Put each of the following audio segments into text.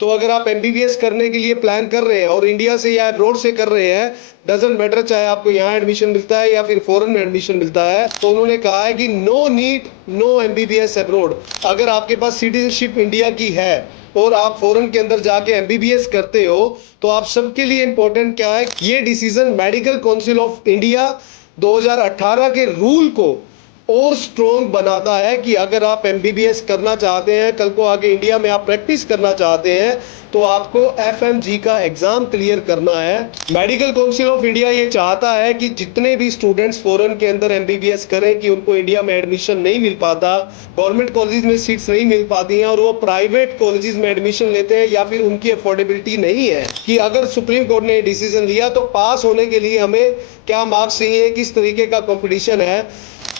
तो अगर आप एमबीबीएस करने के लिए प्लान कर रहे हैं और इंडिया से या अब्रॉड से कर रहे हैं, डजेंट मैटर चाहे आपको यहाँ एडमिशन मिलता है या फिर फॉरेन में एडमिशन मिलता है, तो उन्होंने कहा है कि no NEET no MBBS abroad. अगर आपके पास सिटीजनशिप इंडिया की है और आप फॉरेन के अंदर जाके एमबीबीएस करते हो, तो आप सबके लिए इंपॉर्टेंट क्या है, ये decision medical council of India 2018 के रूल को और स्ट्रॉन्ग बनाता है कि अगर आप एमबीबीएस करना चाहते हैं, कल को आके इंडिया में आप प्रैक्टिस करना चाहते हैं, तो आपको एफएमजी का एग्जाम क्लियर करना है। मेडिकल काउंसिल ऑफ इंडिया ये चाहता है कि जितने भी स्टूडेंट्स फॉरेन के अंदर एमबीबीएस करें कि उनको इंडिया में एडमिशन नहीं मिल पाता, गवर्नमेंट कॉलेज में सीट्स नहीं मिल पाती हैं और वो प्राइवेट कॉलेजेस में एडमिशन लेते हैं या फिर उनकी अफोर्डेबिलिटी नहीं है, कि अगर सुप्रीम कोर्ट ने डिसीजन लिया तो पास होने के लिए हमें क्या मार्क्स चाहिए, किस तरीके का कंपटीशन है।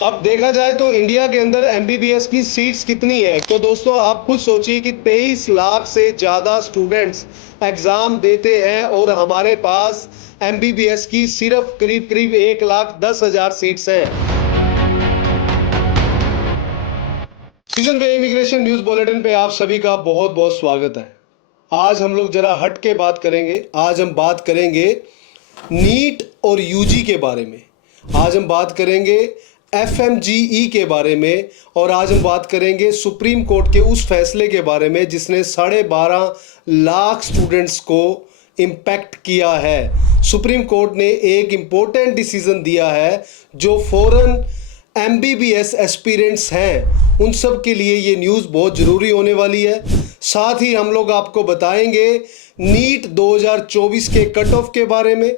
अब देखा जाए तो इंडिया के अंदर एमबीबीएस की सीट्स कितनी है, तो दोस्तों आप खुद सोचिए कि 23 लाख से ज्यादा स्टूडेंट्स एग्जाम देते हैं और हमारे पास एमबीबीएस की सिर्फ करीब करीब 1,10,000 सीट्स हैं। सीजन पे इमिग्रेशन न्यूज बुलेटिन पे आप सभी का बहुत बहुत स्वागत है। आज हम लोग जरा हट के बात करेंगे। आज हम बात करेंगे नीट और यूजी के बारे में। आज हम बात करेंगे एफएमजीई के बारे में और आज हम बात करेंगे सुप्रीम कोर्ट के उस फैसले के बारे में जिसने 12.5 लाख स्टूडेंट्स को इम्पैक्ट किया है। सुप्रीम कोर्ट ने एक इम्पोर्टेंट डिसीजन दिया है जो फॉरेन एमबीबीएस एस्पिरेंट्स हैं उन सब के लिए ये न्यूज़ बहुत ज़रूरी होने वाली है। साथ ही हम लोग आपको बताएंगे नीट 2024 के कट ऑफ के बारे में,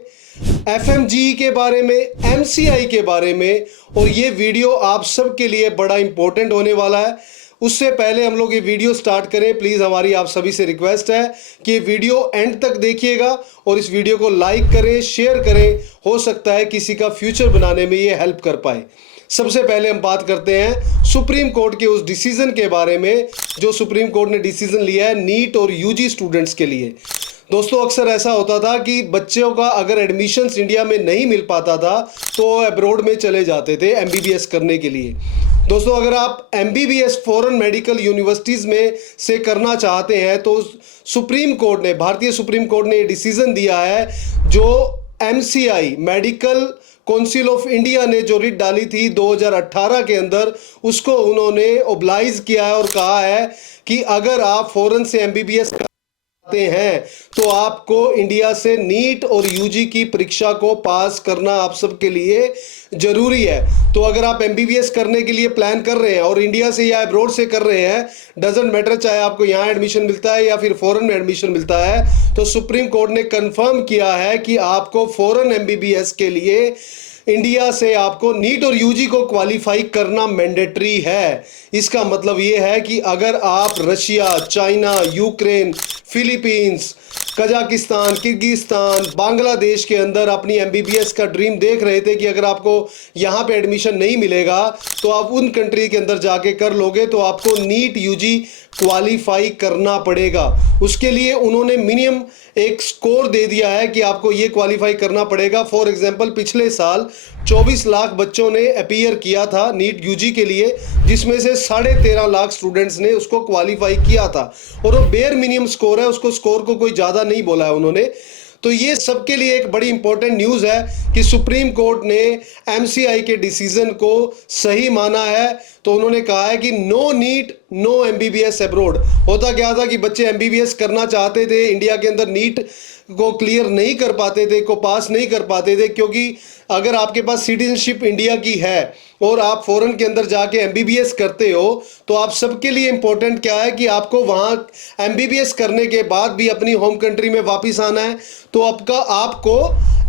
एफएमजी के बारे में, एमसीआई के बारे में, और ये वीडियो आप सब के लिए बड़ा इंपॉर्टेंट होने वाला है। उससे पहले हम लोग ये वीडियो स्टार्ट करें, प्लीज़ हमारी आप सभी से रिक्वेस्ट है कि ये वीडियो एंड तक देखिएगा और इस वीडियो को लाइक करें, शेयर करें। हो सकता है किसी का फ्यूचर बनाने में ये हेल्प कर पाए। सबसे पहले हम बात करते हैं सुप्रीम कोर्ट के उस डिसीजन के बारे में जो सुप्रीम कोर्ट ने डिसीजन लिया है नीट और यूजी स्टूडेंट्स के लिए। दोस्तों अक्सर ऐसा होता था कि बच्चों का अगर एडमिशन्स इंडिया में नहीं मिल पाता था तो वो अब्रॉड में चले जाते थे एमबीबीएस करने के लिए। दोस्तों अगर आप एमबीबीएस फॉरेन मेडिकल यूनिवर्सिटीज़ में से करना चाहते हैं तो सुप्रीम कोर्ट ने, भारतीय सुप्रीम कोर्ट ने ये डिसीजन दिया है जो MCI medical council of India ने जो रिट डाली थी 2018 के अंदर, उसको उन्होंने ओब्लाइज किया है और कहा है कि अगर आप फॉरेन से एमबीबीएस हैं तो आपको इंडिया से नीट और यूजी की परीक्षा को पास करना आप सबके लिए जरूरी है। तो अगर आप एमबीबीएस करने के लिए प्लान कर रहे हैं और इंडिया से या अब्रॉड से कर रहे हैं, डजेंट मैटर चाहे आपको यहाँ एडमिशन मिलता है या फिर फॉरेन में एडमिशन मिलता है, तो सुप्रीम कोर्ट ने कंफर्म किया है कि आपको फॉरेन एमबीबीएस के लिए इंडिया से आपको नीट और यूजी को क्वालिफाई करना मैंडेटरी है। इसका मतलब ये है कि अगर आप Russia, China, Ukraine, Philippines, Kazakhstan, Kyrgyzstan, Bangladesh के अंदर अपनी एमबीबीएस का ड्रीम देख रहे थे कि अगर आपको यहाँ पे एडमिशन नहीं मिलेगा तो आप उन कंट्री के अंदर जाके कर लोगे, तो आपको नीट यूजी क्वालिफाई करना पड़ेगा। उसके लिए उन्होंने मिनिमम एक स्कोर दे दिया है कि आपको ये क्वालिफाई करना पड़ेगा। फॉर एग्जांपल पिछले साल 24 लाख बच्चों ने अपीयर किया था नीट यूजी के लिए, जिसमें से 13.5 लाख स्टूडेंट्स ने उसको क्वालिफाई किया था और वो बेयर मिनिमम स्कोर है, उसको स्कोर को कोई ज़्यादा नहीं बोला है उन्होंने। तो ये सबके लिए एक बड़ी इंपॉर्टेंट न्यूज़ है कि सुप्रीम कोर्ट ने एमसीआई के डिसीजन को सही माना है। तो उन्होंने कहा है कि no NEET no MBBS abroad. होता क्या था कि बच्चे एमबीबीएस करना चाहते थे, इंडिया के अंदर नीट को क्लियर नहीं कर पाते थे, को पास नहीं कर पाते थे, क्योंकि अगर आपके पास सिटीजनशिप इंडिया की है और आप फॉरेन के अंदर जाके एमबीबीएस करते हो तो आप सबके लिए इंपॉर्टेंट क्या है कि आपको वहाँ एमबीबीएस करने के बाद भी अपनी होम कंट्री में वापस आना है। तो आपको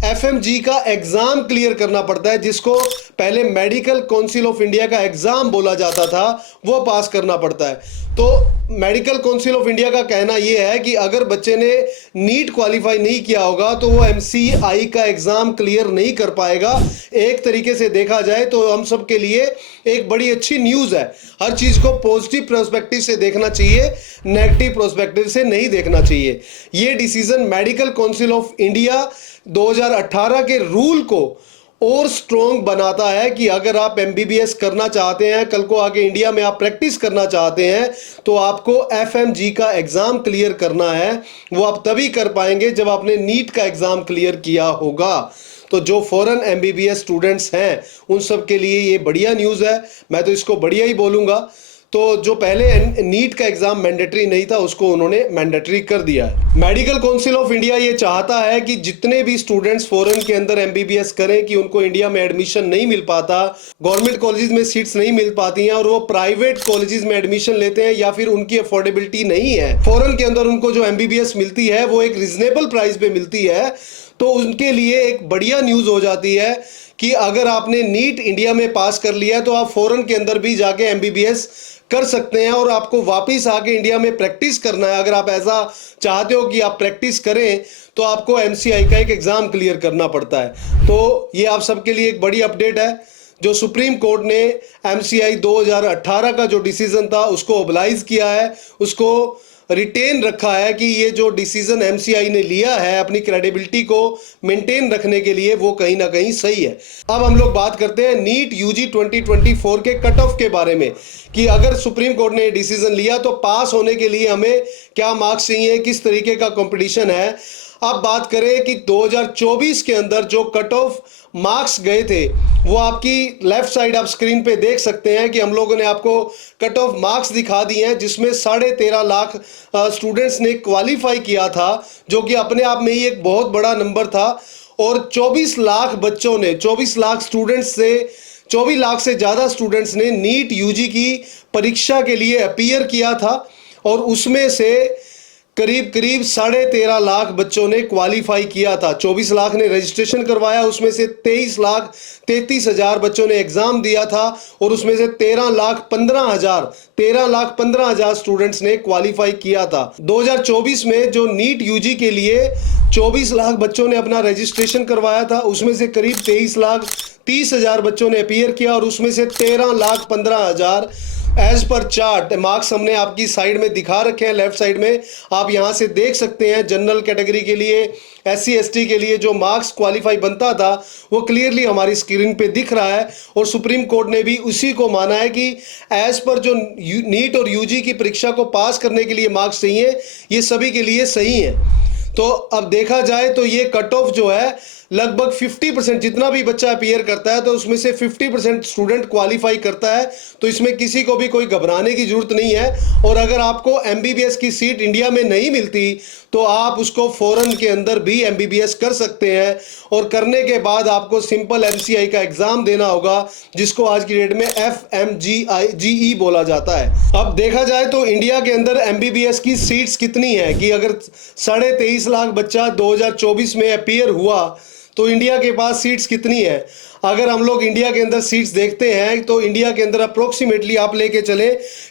एफएमजी का एग्जाम क्लियर करना पड़ता है, जिसको पहले मेडिकल काउंसिल ऑफ इंडिया का एग्जाम बोला जाता था, वो पास करना पड़ता है। तो मेडिकल काउंसिल ऑफ इंडिया का कहना यह है कि अगर बच्चे ने नीट क्वालिफाई नहीं किया होगा तो वो एमसीआई का एग्जाम क्लियर नहीं कर पाएगा। एक तरीके से देखा जाए तो हम सब के लिए एक बड़ी अच्छी न्यूज़ है। हर चीज़ को पॉजिटिव प्रोस्पेक्टिव से देखना चाहिए, नेगेटिव प्रोस्पेक्टिव से नहीं देखना चाहिए। ये decision medical council of India 2018 के रूल को और स्ट्रॉन्ग बनाता है कि अगर आप एमबीबीएस करना चाहते हैं, कल को आके इंडिया में आप प्रैक्टिस करना चाहते हैं, तो आपको एफएमजी का एग्जाम क्लियर करना है। वो आप तभी कर पाएंगे जब आपने नीट का एग्जाम क्लियर किया होगा। तो जो फॉरेन एमबीबीएस स्टूडेंट्स हैं उन सब के लिए ये बढ़िया न्यूज़ है, मैं तो इसको बढ़िया ही बोलूँगा। तो जो पहले नीट का एग्जाम मैंडेटरी नहीं था उसको उन्होंने मैंडेटरी कर दिया है। मेडिकल काउंसिल ऑफ इंडिया ये चाहता है कि जितने भी स्टूडेंट्स फॉरेन के अंदर एमबीबीएस करें कि उनको इंडिया में एडमिशन नहीं मिल पाता, गवर्नमेंट कॉलेजेस में सीट्स नहीं मिल पाती हैं और वो प्राइवेट कॉलेजेस में एडमिशन लेते हैं या फिर उनकी अफोर्डेबिलिटी नहीं है, फॉरेन के अंदर उनको जो एमबीबीएस मिलती है वो एक रीजनेबल प्राइस पे मिलती है, तो उनके लिए एक बढ़िया न्यूज़ हो जाती है कि अगर आपने नीट इंडिया में पास कर लिया है तो आप फॉरेन के अंदर भी जाके एमबीबीएस कर सकते हैं और आपको वापस आके इंडिया में प्रैक्टिस करना है। अगर आप ऐसा चाहते हो कि आप प्रैक्टिस करें तो आपको एमसीआई का एक एग्जाम क्लियर करना पड़ता है। तो ये आप सबके लिए एक बड़ी अपडेट है। जो सुप्रीम कोर्ट ने एमसीआई 2018 का जो डिसीजन था उसको ओबलाइज किया है, उसको रिटेन रखा है कि ये जो डिसीजन एमसीआई ने लिया है अपनी क्रेडिबिलिटी को मेंटेन रखने के लिए वो कहीं ना कहीं सही है। अब हम लोग बात करते हैं नीट यूजी 2024 के कट ऑफ के बारे में कि अगर सुप्रीम कोर्ट ने डिसीजन लिया तो पास होने के लिए हमें क्या मार्क्स चाहिए, किस तरीके का कंपटीशन है। अब बात करें कि 2024 के अंदर जो कट ऑफ मार्क्स गए थे वो आपकी लेफ्ट साइड आप स्क्रीन पे देख सकते हैं कि हम लोगों ने आपको कट ऑफ मार्क्स दिखा दिए हैं, जिसमें 13.5 लाख स्टूडेंट्स ने क्वालिफाई किया था, जो कि अपने आप में ही एक बहुत बड़ा नंबर था। और 24 लाख बच्चों ने, 24 लाख स्टूडेंट्स से 24 लाख से ज़्यादा स्टूडेंट्स ने नीट यूजी की परीक्षा के लिए अपीयर किया था और उसमें से करीब करीब 13.5 लाख बच्चों ने क्वालिफाई किया था। 24 लाख ने रजिस्ट्रेशन करवाया, उसमें से 23,33,000 बच्चों ने एग्जाम दिया था और उसमें से 13,15,000 स्टूडेंट्स ने क्वालिफाई किया था। 2024 में जो नीट यूजी के लिए 24 लाख बच्चों ने अपना रजिस्ट्रेशन करवाया था, उसमें से करीब 23,30,000 बच्चों ने अपीयर किया और उसमें से 13,15,000 एज पर चार्ट मार्क्स हमने आपकी साइड में दिखा रखे हैं, लेफ्ट साइड में आप यहां से देख सकते हैं। जनरल कैटेगरी के लिए, एससी एसटी के लिए जो मार्क्स क्वालिफाई बनता था वो क्लियरली हमारी स्क्रीन पे दिख रहा है और सुप्रीम कोर्ट ने भी उसी को माना है कि एज पर जो नीट और यूजी की परीक्षा को पास करने के लिए मार्क्स चाहिए ये सभी के लिए सही है। तो अब देखा जाए तो ये कट ऑफ जो है लगभग 50%, जितना भी बच्चा अपीयर करता है तो उसमें से 50% स्टूडेंट क्वालिफाई करता है। तो इसमें किसी को भी कोई घबराने की जरूरत नहीं है। और अगर आपको एमबीबीएस की सीट इंडिया में नहीं मिलती तो आप उसको फॉरेन के अंदर भी एमबीबीएस कर सकते हैं और करने के बाद आपको सिंपल एमसीआई का एग्जाम देना होगा, जिसको आज की डेट में एफएमजीई बोला जाता है। अब देखा जाए तो इंडिया के अंदर एमबीबीएस की सीट्स कितनी है कि अगर 23.5 लाख बच्चा 2024 में अपीयर हुआ तो इंडिया के पास सीट्स कितनी है। अगर हम लोग इंडिया के अंदर सीट्स देखते हैं तो इंडिया के अंदर अप्रोक्सीमेटली आप लेके चले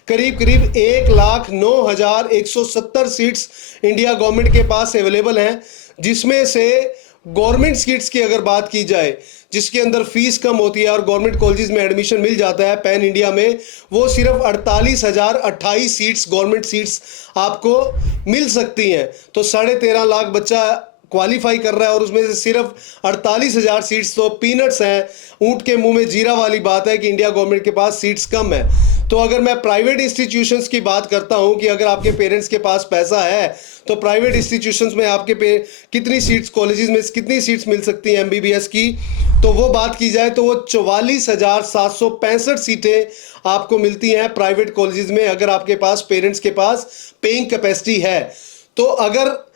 करीब करीब 1,09,170 सीट्स इंडिया गवर्नमेंट के पास अवेलेबल हैं, जिसमें से गवर्नमेंट सीट्स की अगर बात की जाए जिसके अंदर फीस कम होती है और गवर्नमेंट कॉलेजेस में एडमिशन मिल जाता है पैन इंडिया में, वो सिर्फ 48,028 सीट्स गवर्नमेंट सीट्स आपको मिल सकती हैं। तो 13.5 लाख बच्चा क्वालिफाई कर रहा है और उसमें से सिर्फ 48,000 सीट्स तो पीनट्स हैं। ऊंट के मुंह में जीरा वाली बात है कि इंडिया गवर्नमेंट के पास सीट्स कम है। तो अगर मैं प्राइवेट इंस्टीट्यूशंस की बात करता हूं कि अगर आपके पेरेंट्स के पास पैसा है तो प्राइवेट इंस्टीट्यूशंस में आपके कितनी सीट्स, कॉलेजेस में कितनी सीट्स मिल सकती हैं एमबीबीएस की, तो वो बात की जाए तो वो 44,765 सीटें आपको मिलती हैं प्राइवेट कॉलेजेस में, अगर आपके पास पेरेंट्स के पास पेइंग कैपेसिटी है। तो अगर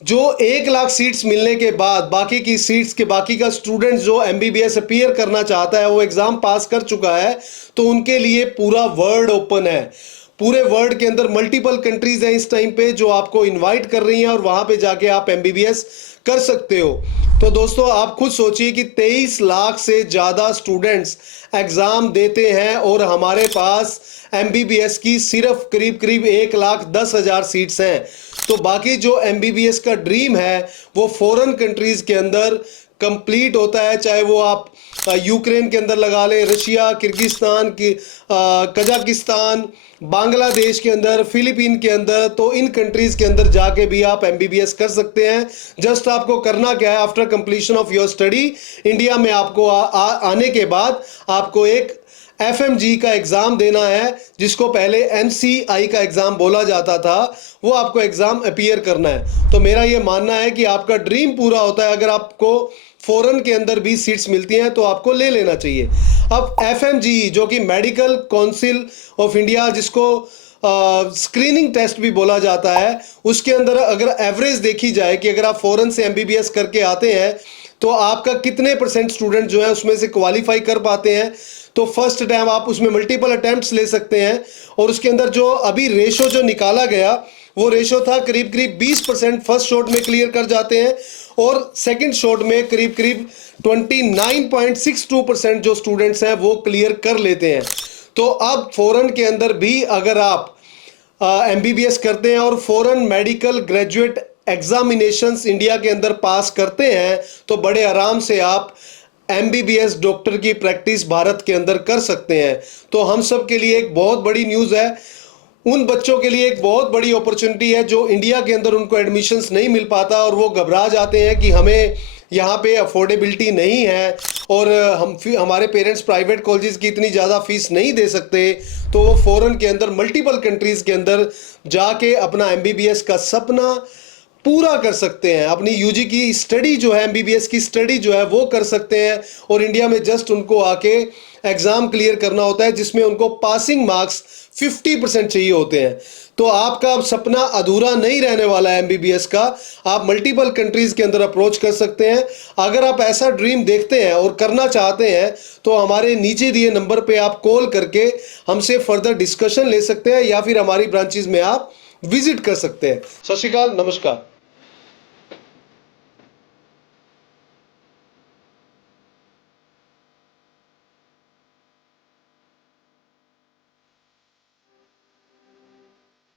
जो 1 लाख सीट्स मिलने के बाद बाकी की सीट्स के बाकी का स्टूडेंट जो एमबीबीएस अपीयर करना चाहता है वो एग्जाम पास कर चुका है, तो उनके लिए पूरा वर्ल्ड ओपन है। पूरे वर्ल्ड के अंदर मल्टीपल कंट्रीज हैं इस टाइम पे जो आपको इनवाइट कर रही हैं और वहां पे जाके आप एमबीबीएस कर सकते हो। तो दोस्तों आप खुद सोचिए कि 23 लाख से ज़्यादा स्टूडेंट्स एग्ज़ाम देते हैं और हमारे पास एमबीबीएस की सिर्फ करीब करीब 1,10,000 सीट्स हैं। तो बाकी जो एमबीबीएस का ड्रीम है वो फॉरेन कंट्रीज़ के अंदर कंप्लीट होता है, चाहे वो आप यूक्रेन के अंदर लगा लें, रशिया, किर्गिस्तान की, कजाकिस्तान, बांग्लादेश के अंदर, फिलीपीन के अंदर, तो इन कंट्रीज के अंदर जाके भी आप एमबीबीएस कर सकते हैं। जस्ट आपको करना क्या है, after completion of your study India में आपको आने के बाद आपको एक एफएमजी का एग्जाम देना है, जिसको पहले एमसीआई का एग्जाम बोला जाता था, वो आपको एग्जाम अपीयर करना है। तो मेरा ये मानना है कि आपका ड्रीम पूरा होता है अगर आपको फॉरेन के अंदर भी सीट्स मिलती हैं तो आपको ले लेना चाहिए। अब एफएमजी जो कि मेडिकल काउंसिल ऑफ इंडिया, जिसको स्क्रीनिंग टेस्ट भी बोला जाता है, उसके अंदर अगर एवरेज देखी जाए कि अगर आप फॉरेन से एमबीबीएस करके आते हैं तो आपका कितने परसेंट स्टूडेंट जो है उसमें से क्वालिफाई कर पाते हैं, तो फर्स्ट टाइम आप उसमें मल्टीपल अटेम्प्ट्स ले सकते हैं। और उसके अंदर जो अभी रेशो जो निकाला गया वो रेशो था करीब करीब 20% फर्स्ट शॉट में क्लियर कर जाते हैं और सेकंड शॉट में करीब करीब 29.62% जो स्टूडेंट्स हैं वो क्लियर कर लेते हैं। तो अब फॉरेन के अंदर भी अगर आप एमबीबीएस करते हैं और foreign medical graduate examinations India के अंदर पास करते हैं तो बड़े आराम से आप एमबीबीएस डॉक्टर की प्रैक्टिस भारत के अंदर कर सकते हैं। तो हम सब के लिए एक बहुत बड़ी न्यूज़ है, उन बच्चों के लिए एक बहुत बड़ी अपॉर्चुनिटी है जो इंडिया के अंदर उनको एडमिशन्स नहीं मिल पाता और वो घबरा जाते हैं कि हमें यहाँ पे अफोर्डेबिलिटी नहीं है और हमारे पेरेंट्स प्राइवेट कॉलेजेस की इतनी ज़्यादा फीस नहीं दे सकते, तो वो फॉरेन के अंदर मल्टीपल कंट्रीज़ के अंदर जाके अपना एमबीबीएस का सपना पूरा कर सकते हैं, अपनी यूजी की स्टडी जो है, एमबीबीएस की स्टडी जो है वो कर सकते हैं। और इंडिया में जस्ट उनको आके एग्ज़ाम क्लियर करना होता है जिसमें उनको पासिंग मार्क्स 50% चाहिए होते हैं। तो आपका अब सपना अधूरा नहीं रहने वाला है एमबीबीएस का, आप मल्टीपल कंट्रीज़ के अंदर अप्रोच कर सकते हैं। अगर आप ऐसा ड्रीम देखते हैं और करना चाहते हैं तो हमारे नीचे दिए नंबर पे आप कॉल करके हमसे फर्दर डिस्कशन ले सकते हैं या फिर हमारी ब्रांचेज में आप विजिट कर सकते हैं। सत श्री अकाल, नमस्कार।